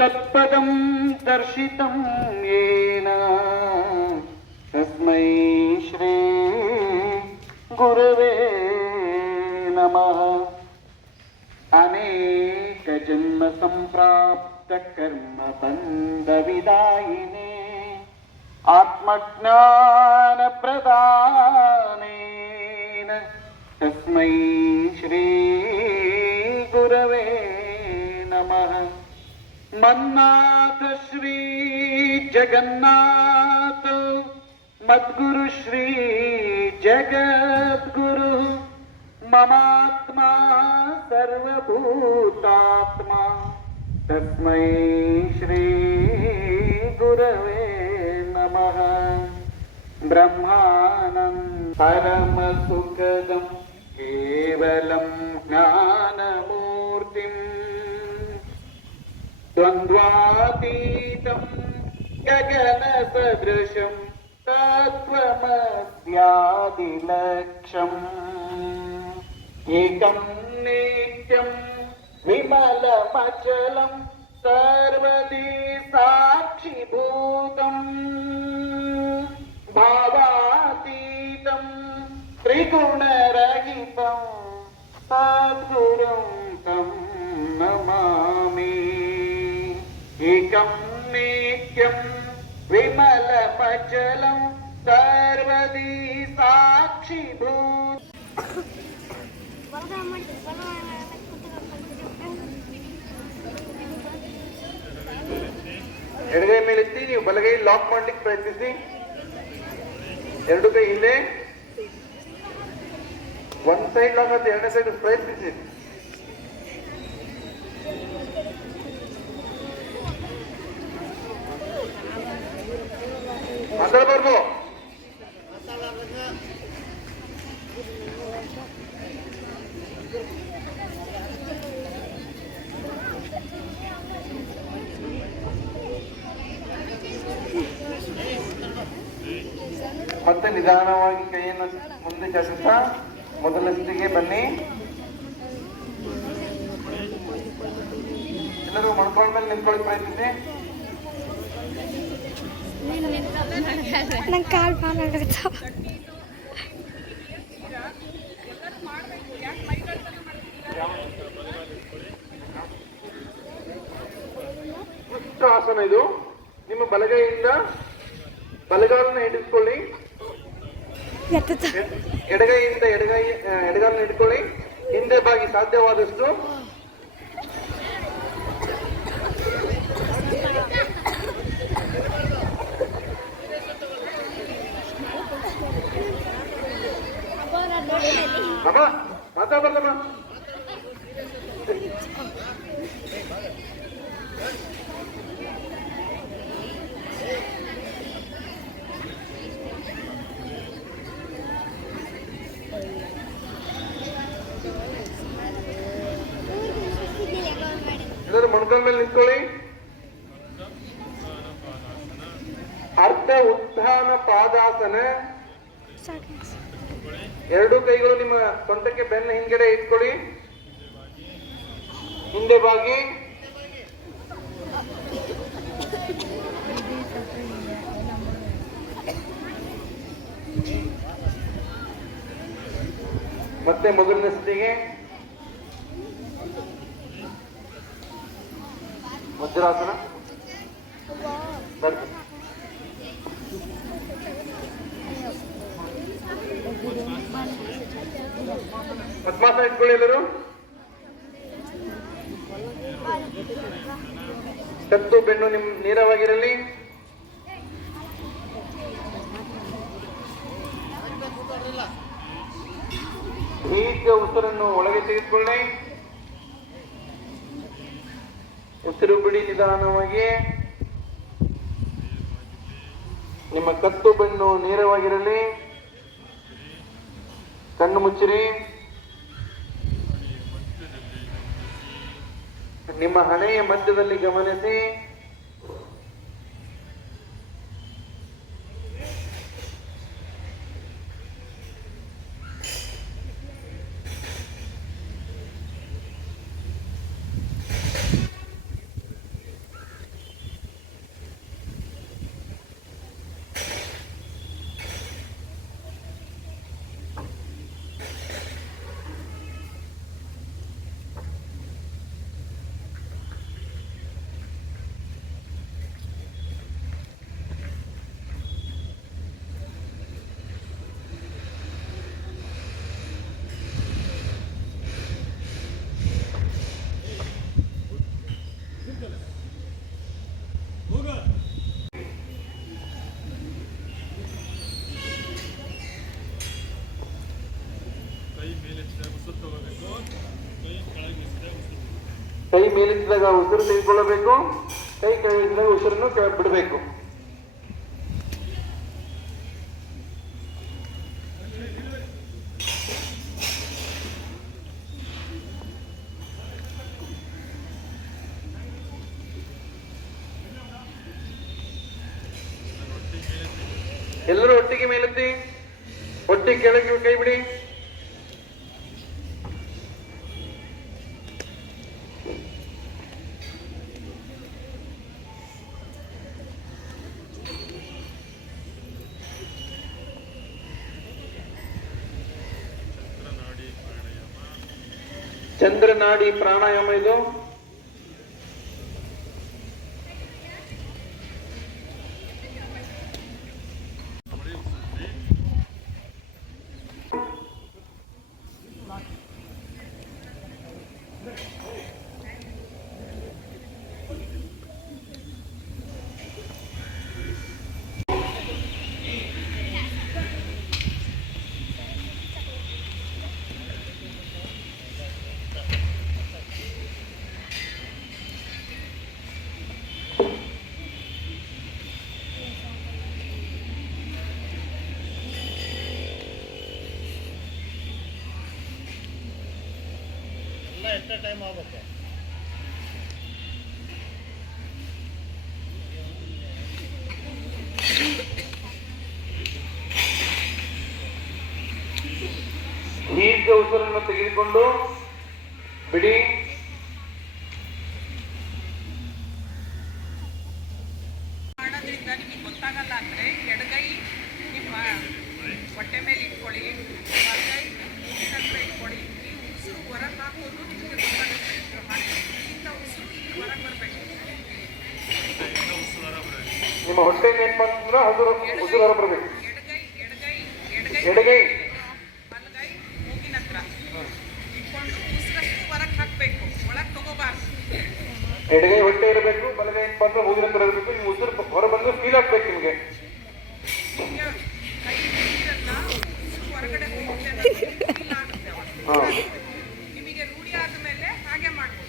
तत्पदं दर्शितं येन। तस्मै श्री गुरवे नमः। अनेकजन्मसम्प्राप्तकर्मबन्धविदायिने आत्मज्ञानप्रदानेन। तस्मै श्रीगुरवे मन्नाथ श्री जगन्नाथ मद्गुरु श्री जगद्गुरु ममात्मा सर्वभूतात्मा तस्मै श्री गुरवे नमः। ब्रह्मानं परमसुखदं केवलं ज्ञानमूर्तिम् द्वन्द्वातीतं गगनसदृशं तत्त्वमस्यादिलक्ष्यम् एकं नित्यं विमलमचलं सर्वदी साक्षिभूतम् भावातीतं त्रिगुणरहितं सद्गुरुं तं नमामि ఏకం మేక్యం విమలమచలం సర్వదీ సాక్షిభూ ಎಡಗೈ ಮೇಲಿತ್ತಿ ನೀವು ಬಲಗೈ ಲಾಕ್ ಮಾಡ್ಲಿಕ್ಕೆ ಪ್ರಯತ್ನಿಸಿ ಎರಡು ಕೈ ಹಿಂದೆ ಒಂದ್ ಸೈಡ್ ಲಾಕ್ ಆಗುತ್ತೆ ಎರಡನೇ ಸೈಡ್ ಪ್ರಯತ್ನಿಸಿ ಮಾತಾಡಬಾರ್ದು. ಮತ್ತೆ ನಿಧಾನವಾಗಿ ಕೈಯನ್ನು ಮುಂದೆ ಚಾಚುತ್ತಾ ಮೊದಲ ಸ್ಥಿತಿಗೆ ಬನ್ನಿ. ಎಲ್ಲರೂ ಮೊಣಕಾಲ ಮೇಲೆ ನಿಂತ್ಕೊಳ್ಳಿ ಪ್ರಯತ್ನಿಸಿ. ನಂಗೆ ಕಾಲು ಉಚಿತ ಆಸನ ಇದು. ನಿಮ್ಮ ಬಲಗೈಯಿಂದ ಬಲಗಾಲನ್ನ ಹಿಡಿದುಕೊಳ್ಳಿ. ಎಡಗೈಯಿಂದ ಎಡಗೈ ಎಡಗಾಲನ್ನ ಹಿಡ್ಕೊಳ್ಳಿ. ಹಿಂದೆ ಬಾಗಿ ಸಾಧ್ಯವಾದಷ್ಟು ಅಮ್ಮ ಮಾತಾಡಬಾರ್ದಮ್ಮ ಮೊಣಕಾಲ ಮೇಲೆ ಅರ್ಧ ಉತ್ಥಾನ ಪಾದಾಸನ. ಎರಡು ಕೈಗಳು ನಿಮ್ಮ ಸೊಂಟಕ್ಕೆ ಬೆನ್ನ ಹಿಂದ್ಗಡೆ ಇಟ್ಕೊಳ್ಳಿ. ಹಿಂದೆ ಬಾಗಿ. ಮತ್ತೆ ಮೊದಲನೇ ಸತಿಗೆ ವಜ್ರಾಸನ. ಪದ್ಮಾಸನ ಇಟ್ಕೊಳ್ಳಿ ಎಲ್ಲರೂ. ಕತ್ತು ಬೆನ್ನು ನಿಮ್ ನೇರವಾಗಿರಲಿ. ಈಗ ಉಸಿರನ್ನು ಒಳಗೆ ತೆಗೆದುಕೊಳ್ಳಿ. ಉಸಿರು ಬಿಡಿ ನಿಧಾನವಾಗಿ. ನಿಮ್ಮ ಕತ್ತು ಬೆನ್ನು ನೇರವಾಗಿರಲಿ. ಕಣ್ಣು ಮುಚ್ಚಿರಿ. ನಿಮ್ಮ ಹಣೆಯ ಮಧ್ಯದಲ್ಲಿ ಗಮನಿಸಿ. ಮೇಲಿದ್ದಾಗ ಉಸಿರು ತೆಗೆದುಕೊಳ್ಳಬೇಕು ಕೈ ಕೆಳಗಿದ್ದಾಗ ಉಸಿರನ್ನು ಬಿಡಬೇಕು. ಎಲ್ಲರೂ ಒಟ್ಟಿಗೆ ಮೇಲೆತ್ತಿ ಒಟ್ಟಿಗೆ ಕೆಳಗೆ ಕೈ ಬಿಡಿ. ಚಂದ್ರನಾಡಿ ಪ್ರಾಣಾಯಾಮ ಇದು. ದೀರ್ಘ ಉಸಿರನ್ನು ತೆಗೆದುಕೊಂಡು ಬಿಡಿ ಮಾಡೋದ್ರಿಂದ ನಿಮಗೆ ಗೊತ್ತಾಗಲ್ಲ ಅಂದರೆ ಎಡಗೈ ನಿಮ್ಮ ಹೊಟ್ಟೆ ಮೇಲೆ ಇಟ್ಕೊಳ್ಳಿ ಬಲಗೈ ಮೂಗಿನ ಹತ್ರ ಇಟ್ಕೊಳ್ಳಿ ನೀವು ಉಸಿರು ಹೊರಗೆ ಹಾಕೋದು ನಿಮಗೆ ಗೊತ್ತಾಗುತ್ತೆ ಇದ್ರ ಮಾಡಿ ಇಲ್ಲಿಂದ ಉಸಿರು ಹೊರಗೆ ಬರಬೇಕು ನಿಮ್ಮ ಹೊಟ್ಟೆ ನೆನ್ಪಂದ್ರ ಹಸಿರು ಉಸಿರು ಹೊರಬರ್ಬೇಕು ಎಡಗೈ ಎಡಗೈ ಎಡಗೈ ಎಡಗೈ ಬಲಗೈ ಮೂಗಿನ ಹತ್ರ ಇಟ್ಕೊಂಡು ಉಸಿರಷ್ಟು ಹೊರಗೆ ಹಾಕಬೇಕು ಒಳಗೆ ತಗೋಬಾರ್ದು ಎಡಗೈ ಹೊಟ್ಟೆ ಇರಬೇಕು ಬಲಗೈ ಏನ್ ಬಂದ್ರೆ ಮೂಗಿನ ಹತ್ರ ಇರಬೇಕು ನಿಮ್ಮ ಉಸಿರು ಹೊರ ಬಂದು ಫೀಲ್ ಆಗ್ಬೇಕು ನಿಮಗೆ ನಿಮಗೆ ಕೈ ನೀರನ್ನ ಉಸಿರು ಹೊರಗಡೆ ಹೋಗುತ್ತೆ ಅನ್ನೋದು feel ಆಗುತ್ತೆ ಅವಾಗ. ಹಾ ನಿಮಗೆ ರೂಢಿ ಆದಮೇಲೆ ಹಾಗೆ ಮಾಡ್ಬೋದು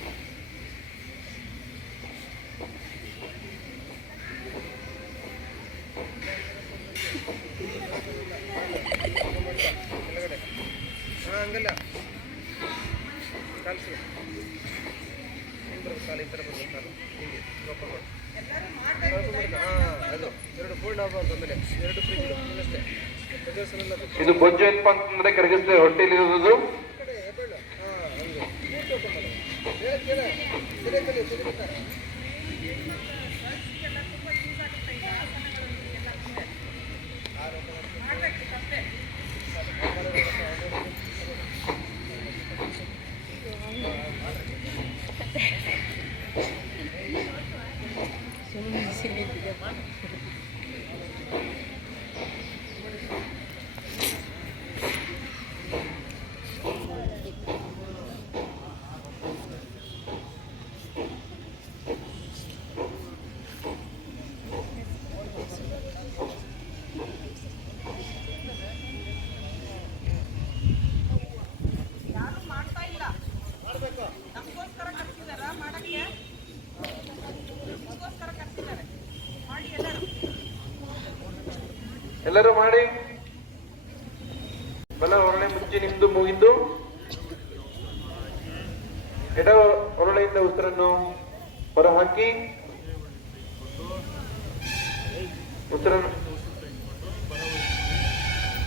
ಹಂಗಲ್ಲ ಕಲ್ಸು ಕಾಲು ಈ ಥರ ಬರ್ಬೇಕು ಕಾಲು ಹಿಂಗೆ ಓಪನ್ ಮಾಡಿ ಹಾಂ ಅದು ಎರಡು ಫೋಲ್ಡ್ ಆಗ್ಬಾರ್ದು ಆಮೇಲೆ ಎರಡು ಫ್ರೀ ಬಿಡು ಅಷ್ಟೇ ಪ್ರದರ್ಶನ ಇದು ಬೊಜ್ಜು ಏನಪ್ಪ ಅಂತಂದ್ರೆ ಕರಗಿಸ್ತೇವೆ ಹೊಟ್ಟೆಲಿ ಇರೋದು ಕಡೆ ಎದ್ದೇಳು ಹಾಂ ಹಂಗೆ ಪೂರ್ತಿ ಓಪನ್ ಮಾಡು ಹೇಳ ಕೇಳ ಸರಿ ಕಲಿ ತೆಗಿತಾರೆ ಮಾಡ್ಬೇಕು ಅಷ್ಟೇ ಯಾರು ಮಾಡ್ತಾ ಇಲ್ಲ ನಮಗೋಸ್ಕರ ಕರ್ಸಿದಾರ ಮಾಡಕ್ಕೆ ನಮಗೋಸ್ಕರ ಕರ್ಸಿದ್ದಾರೆ ಮಾಡಿ ಎಲ್ಲರೂ ಎಲ್ಲರೂ ಮಾಡಿ. ಬಲ ಹೊರಳೆ ಮುಂಚೆ ನಿಮ್ದು ಮುಗಿದ್ದು. ಎಡ ಹೊರಳೆಯಿಂದ ಉಸಿರನ್ನು ಹೊರಹಾಕಿ. ಉಸಿರನ್ನು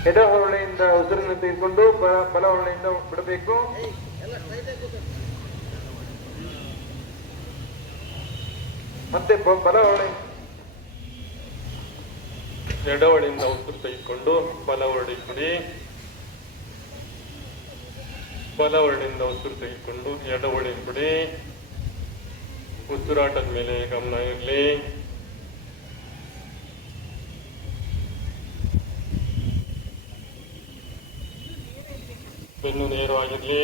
ಎಡ ಹೊರಳೆಯಿಂದ ಉಸಿರನ್ನು ತೆಗೆದುಕೊಂಡು ಬಲ ಹೊರಳೆಯಿಂದ ಬಿಡಬೇಕು. ಮತ್ತೆ ಬಲ ಹೊರಳೆ ಎಡವಳಿಯಿಂದ ಉಸಿರು ತೆಗೆದುಕೊಂಡು ಬಲವರಡಿ ಬಿಡಿ ಬಲವರಡಿಯಿಂದ ಉಸಿರು ತೆಗೆದುಕೊಂಡು ಎಡವಳಿ ಬಿಡಿ ಉಸಿರಾಟದ ಮೇಲೆ ಗಮನ ಇರಲಿ. ಬೆನ್ನು ನೇರವಾಗಿರಲಿ.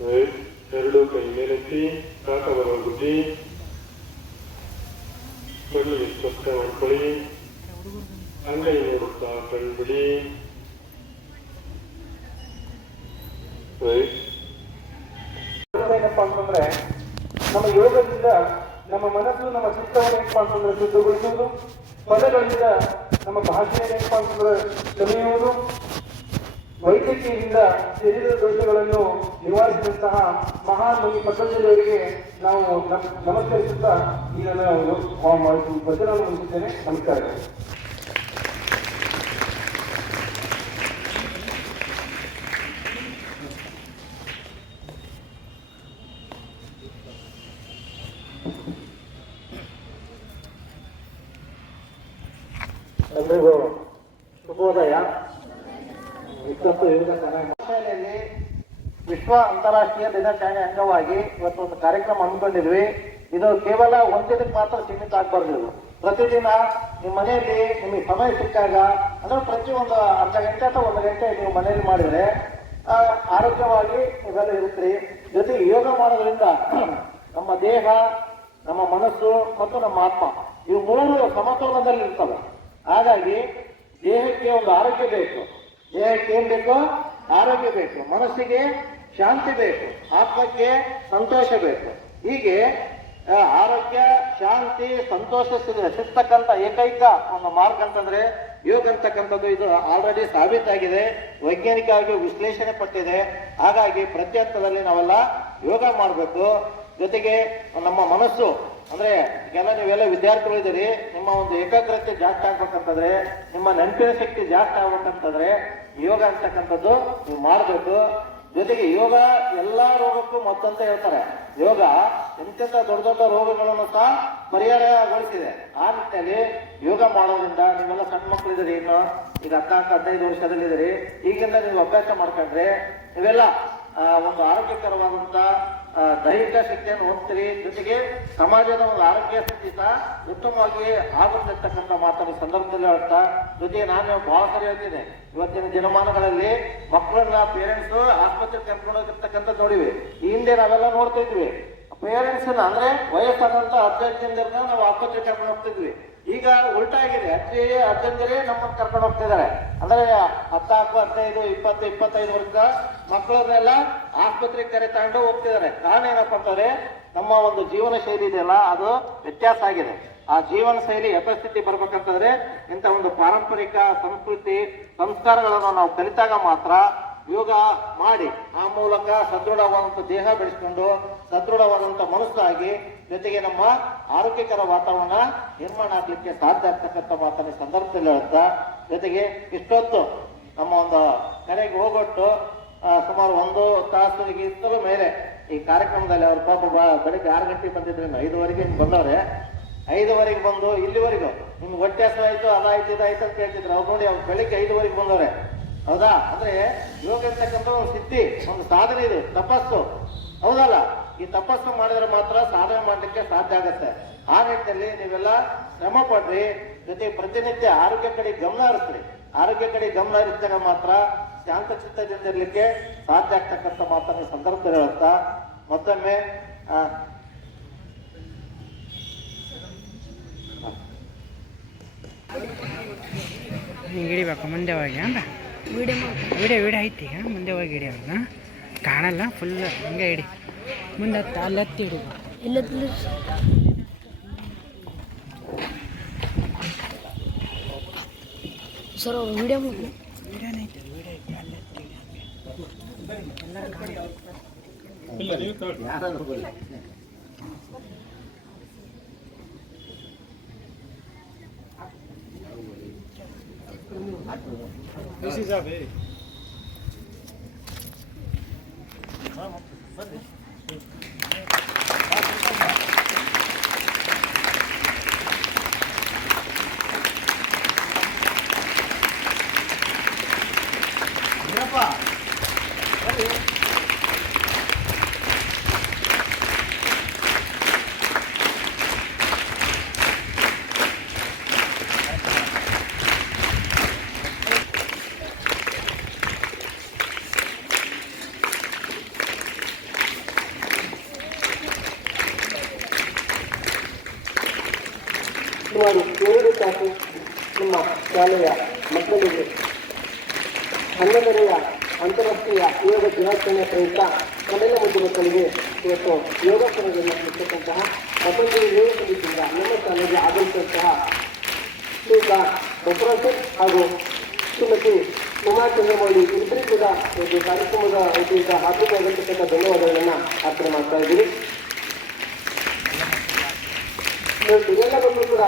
ಎರಡು ಕೈ ಮೇಲೆತ್ತಿ ಕಾಕವರ ಬುದ್ಧಿ ಕಣ್ಣು ಸ್ಪಷ್ಟ ಮಾಡ್ಕೊಳ್ಳಿ. ಅಂಗೈ ನೋಡುತ್ತಾ ಕಣ್ಬಿಡಿ. ಏನಪ್ಪಾ ಅಂತಂದ್ರೆ, ನಮ್ಮ ಯೋಗದಿಂದ ನಮ್ಮ ಮನಸ್ಸು, ನಮ್ಮ ಚಿತ್ತವನ್ನು ಏನಪ್ಪಾ ಅಂತಂದ್ರೆ ಶುದ್ಧಗೊಳಿಸುವುದು ಪದಗಳಿಂದ ನಮ್ಮ ಭಾಷೆಯನ್ನು ಏನಪ್ಪಾ ಅಂತಂದ್ರೆ ಕಲಿಯುವುದು ವೈದ್ಯಕೀಯದಿಂದ ಶರೀರದ ದೋಷಗಳನ್ನು ನಿವಾರಿಸಿದಂತಹ ಮಹಾನ್ ಮುನಿ ಪತಂಜಲಿಯವರಿಗೆ ನಾವು ನಮ್- ನಮಸ್ಕರಿಸುತ್ತಾ ಈಗ ನಾವು ವಚನವನ್ನು ಮುಗಿಸುತ್ತೇನೆ ನಮಸ್ಕಾರ ಅಂತಾರಾಷ್ಟ್ರೀಯ ದಿನಾಚರಣೆ ಅಂಗವಾಗಿ ಇವತ್ತು ಒಂದು ಕಾರ್ಯಕ್ರಮ ಹಮ್ಮಿಕೊಂಡಿದ್ವಿ. ಇದು ಕೇವಲ ಒಂದಿನಕ್ಕೆ ಮಾತ್ರ ಸೀಮಿತ ಆಗಬಾರ್ದು ಪ್ರತಿದಿನ ನಿಮ್ಮ ಮನೆಯಲ್ಲಿ ನಿಮಗೆ ಸಮಯ ಸಿಕ್ಕಾಗ, ಅಂದ್ರೆ ಪ್ರತಿ ಒಂದು ಅರ್ಧ ಗಂಟೆ ಅಥವಾ ಒಂದು ಗಂಟೆ ನೀವು ಮನೆಯಲ್ಲಿ ಮಾಡಿದ್ರೆ ಆರೋಗ್ಯವಾಗಿ ನೀವೆಲ್ಲ ಇರುತ್ತೀರಿ. ಜೊತೆಗೆ ಯೋಗ ಮಾಡೋದ್ರಿಂದ ನಮ್ಮ ದೇಹ, ನಮ್ಮ ಮನಸ್ಸು ಮತ್ತು ನಮ್ಮ ಆತ್ಮ, ಇವು ಮೂರು ಸಮತೋಲನದಲ್ಲಿ ಇರ್ತವೆ. ಹಾಗಾಗಿ ದೇಹಕ್ಕೆ ಒಂದು ಆರೋಗ್ಯ ಬೇಕು. ದೇಹಕ್ಕೆ ಏನ್ ಬೇಕು? ಆರೋಗ್ಯ ಬೇಕು. ಮನಸ್ಸಿಗೆ ಶಾಂತಿ ಬೇಕು, ಆತ್ಮಕ್ಕೆ ಸಂತೋಷ ಬೇಕು. ಹೀಗೆ ಆರೋಗ್ಯ, ಶಾಂತಿ, ಸಂತೋಷ ಸಿಗ- ಸಿಗ್ತಕ್ಕಂಥ ಏಕೈಕ ಒಂದು ಮಾರ್ಗ ಅಂತಂದ್ರೆ ಯೋಗ ಅಂತಕ್ಕಂಥದ್ದು ಇದು ಆಲ್ರೆಡಿ ಸಾಬೀತಾಗಿದೆ, ವೈಜ್ಞಾನಿಕವಾಗಿ ವಿಶ್ಲೇಷಣೆ ಪಟ್ಟಿದೆ. ಹಾಗಾಗಿ ಪ್ರತಿ ಹಂತದಲ್ಲಿ ನಾವೆಲ್ಲ ಯೋಗ ಮಾಡಬೇಕು. ಜೊತೆಗೆ ನಮ್ಮ ಮನಸ್ಸು, ಅಂದ್ರೆ ಎಲ್ಲ ನೀವೆಲ್ಲ ವಿದ್ಯಾರ್ಥಿಗಳು ಇದ್ದೀರಿ, ನಿಮ್ಮ ಒಂದು ಏಕಾಗ್ರತೆ ಜಾಸ್ತಿ ಆಗ್ಬೇಕಂತಂದ್ರೆ, ನಿಮ್ಮ ನೆನಪಿನ ಶಕ್ತಿ ಜಾಸ್ತಿ ಆಗ್ಬೇಕಂತಂದ್ರೆ ಯೋಗ ಅಂತಕ್ಕಂಥದ್ದು ನೀವು ಮಾಡಬೇಕು. ಜೊತೆಗೆ ಯೋಗ ಎಲ್ಲ ರೋಗಕ್ಕೂ ಮತ್ತಂತ ಹೇಳ್ತಾರೆ. ಯೋಗ ಎಂತ ದೊಡ್ಡ ದೊಡ್ಡ ರೋಗಗಳನ್ನು ಸಹ ಪರಿಹಾರಗೊಳಿಸಿದೆ ಆ ನಿಟ್ಟಿನಲ್ಲಿ ಯೋಗ ಮಾಡೋದ್ರಿಂದ ನೀವೆಲ್ಲ ಸಣ್ಣ ಮಕ್ಕಳಿದ್ದೀರಿ ಇನ್ನು ಈಗ ಹದಿನಾಲ್ಕು ಹದಿನೈದು ವರ್ಷದಲ್ಲಿದ್ದೀರಿ ಈಗಿಂದ ನೀವು ಅಭ್ಯಾಸ ಮಾಡ್ಕೊಂಡ್ರೆ ನೀವೆಲ್ಲ ಒಂದು ಆರೋಗ್ಯಕರವಾದಂತ ಆ, ದೈಹಿಕ ಶಕ್ತಿಯನ್ನು ಹೊಂದ್ತೀರಿ. ಜೊತೆಗೆ ಸಮಾಜದ ಒಂದು ಆರೋಗ್ಯ ಸ್ಥಿತಿ ಸಹ ಉತ್ತಮವಾಗಿ ಆಗುತ್ತಿರ್ತಕ್ಕಂಥ ಮಾತನ್ನು ಸಂದರ್ಭದಲ್ಲಿ ಹೇಳ್ತಾ, ಜೊತೆಗೆ ನಾನು ಬಹಳ ಸರಿ ಹೇಳ್ತೀನಿ ಇವತ್ತಿನ ದಿನಮಾನಗಳಲ್ಲಿ ಮಕ್ಕಳನ್ನ ಪೇರೆಂಟ್ಸ್ ಆಸ್ಪತ್ರೆಗೆ ಕರ್ಕೊಂಡು ಹೋಗಿರ್ತಕ್ಕಂಥ ನೋಡಿವಿ. ಈ ಹಿಂದೆ ನಾವೆಲ್ಲ ನೋಡ್ತಾ ಇದ್ವಿ. ಪೇರೆಂಟ್ಸ್ ಅಂದ್ರೆ ವಯಸ್ಸಾದಂತ ಅಭ್ಯರ್ಥಿಯಿಂದ ನಾವು ಆಸ್ಪತ್ರೆ ಕರ್ಕೊಂಡು ಹೋಗ್ತಿದ್ವಿ ಈಗ ಉಲ್ಟಾಗಿದೆ ಅಜ್ಜಿ, ಅಜ್ಜಂದಿರೇ ನಮ್ಮನ್ನು ಕರ್ಕೊಂಡು ಹೋಗ್ತಿದ್ದಾರೆ. ಅಂದ್ರೆ ಹತ್ತಾಕು ಹದಿನೈದು, ಇಪ್ಪತ್ತು, ಇಪ್ಪತ್ತೈದು ವರ್ಷ ಮಕ್ಕಳನ್ನೆಲ್ಲ ಆಸ್ಪತ್ರೆಗೆ ಕರೆ ತಗೊಂಡು ಹೋಗ್ತಿದ್ದಾರೆ. ಕಾರಣ ಅಂತಾರೆ ನಮ್ಮ ಒಂದು ಜೀವನ ಶೈಲಿ ಇದೆಯಲ್ಲ, ಅದು ವ್ಯತ್ಯಾಸ ಆಗಿದೆ. ಆ ಜೀವನ ಶೈಲಿ, ಯಥಸ್ಥಿತಿ ಬರ್ಬೇಕಂತಂದ್ರೆ ಇಂಥ ಒಂದು ಪಾರಂಪರಿಕ ಸಂಸ್ಕೃತಿ ಸಂಸ್ಕಾರಗಳನ್ನು ನಾವು ಕಲಿತಾಗ ಮಾತ್ರ ಯೋಗ ಮಾಡಿ ಆ ಮೂಲಕ ಸದೃಢವಾದಂಥ ದೇಹ ಬೆಳೆಸ್ಕೊಂಡು ಸದೃಢವಾದಂಥ ಮನಸ್ಸಾಗಿ ಜೊತೆಗೆ ನಮ್ಮ ಆರೋಗ್ಯಕರ ವಾತಾವರಣ ನಿರ್ಮಾಣ ಆಗ್ಲಿಕ್ಕೆ ಸಾಧ್ಯ ಆಗ್ತಕ್ಕಂಥ ಮಾತನ್ನ ಸಂದರ್ಭದಲ್ಲಿ ಹೇಳ್ತಾ, ಜೊತೆಗೆ ಇಷ್ಟೊತ್ತು ನಮ್ಮ ಒಂದು ಕರೆಗೆ ಹೋಗೊಟ್ಟು ಸುಮಾರು ಒಂದು ತಾಸಿಗಿಂತಲೂ ಮೇಲೆ ಈ ಕಾರ್ಯಕ್ರಮದಲ್ಲಿ ಅವ್ರ ಪಾಪ ಬೆಳಿಗ್ಗೆ ಆರು ಗಂಟೆಗೆ ಬಂದಿದ್ರಿಂದ ಐದುವರೆಗೆ ಬಂದವ್ರೆ. ಐದುವರೆಗೆ ಬಂದು ಇಲ್ಲಿವರೆಗೂ ನಿಮ್ಗೆ ಹೊಟ್ಟೆ ಆಯ್ತು ಅದಾಯ್ತು ಇದಾಯ್ತು ಅಂತ ಹೇಳ್ತಿದ್ರು. ಅವ್ರು ನೋಡಿ ಅವ್ರು ಬೆಳಿಗ್ಗೆ ಐದುವರೆಗೆ ಬಂದವ್ರೆ. ಹೌದಾ? ಅಂದ್ರೆ ಯೋಗ ಇರ್ತಕ್ಕಂಥ ಒಂದು ಸಿದ್ಧಿ ಒಂದು ಸಾಧನೆ ಇದು, ತಪಸ್ಸು. ಹೌದಲ್ಲ? ಈ ತಪಸ್ಸು ಮಾಡಿದ್ರೆ ಮಾತ್ರ ಸಾಧನೆ ಮಾಡಲಿಕ್ಕೆ ಸಾಧ್ಯ ಆಗುತ್ತೆ. ಆ ನಿಟ್ಟಿನಲ್ಲಿ ನೀವೆಲ್ಲ ಶ್ರಮ ಪಡ್ರಿ ಜೊತೆ ಪ್ರತಿನಿತ್ಯ ಆರೋಗ್ಯ ಕಡೆ ಗಮನ ಹರಿಸ್ರಿ. ಆರೋಗ್ಯ ಕಡೆ ಗಮನ ಹರಿಸಿದಾಗ ಮಾತ್ರ ಶಾಂತ ಚಿತ್ತದಿಂದ ಇರ್ಲಿಕ್ಕೆ ಸಾಧ್ಯ ಆಗ್ತಕ್ಕಂಥ ಮಾತನ್ನು ಸಂದರ್ಭ ಸಂದರ್ಭದಲ್ಲಿ ಹೇಳುತ್ತಾ ಮತ್ತೊಮ್ಮೆ ಹಿಡಿಬೇಕು ಮುಂದೆ ಹೋಗಿ ಅಂತ ವಿಡಿಯೋ ಮಾಡಿ ವಿಡಿಯೋ ವಿಡಿಯೋ ಐತಿ ಹಾಂ? ಮುಂದೆ ಹೋಗಿ ಹಿಡಿಯೋದು ಕಾಣಲ್ಲ ಫುಲ್ ಹಿಂಗೆ ಹಿಡಿ. ಮುಂದತ್ತ ಅಲ್ಲತ್ತಿಡು ಎಲ್ಲದಲ್ಲಿ ಸರ್ ವಿಡಿಯೋ ಮುಗಿ This is ಯೋಗ ಸಮಿತಿಯಿಂದ ನಮ್ಮ ಶಾಲೆಗೆ ಆಗಮಿಸಿದಂತಹ ಶ್ರೀಯುತ ಬಸವರಾಜ್ ಹಾಗೂ ಶ್ರೀಮತಿ ಕುಮಾರ್ ಚಂದ್ರಮೌಳಿ ಇಬ್ಬರು ಕೂಡ ಒಂದು ಕಾರ್ಯಕ್ರಮದ ವತಿಯಿಂದ ಹಾಕಿಕೊಂಡಿರ್ತಕ್ಕಂಥ ಧನ್ಯವಾದಗಳನ್ನು ಅರ್ಪಣೆ ಮಾಡ್ತಾ ಇದ್ದೀವಿ ಮಕ್ಕಳು ಕೂಡ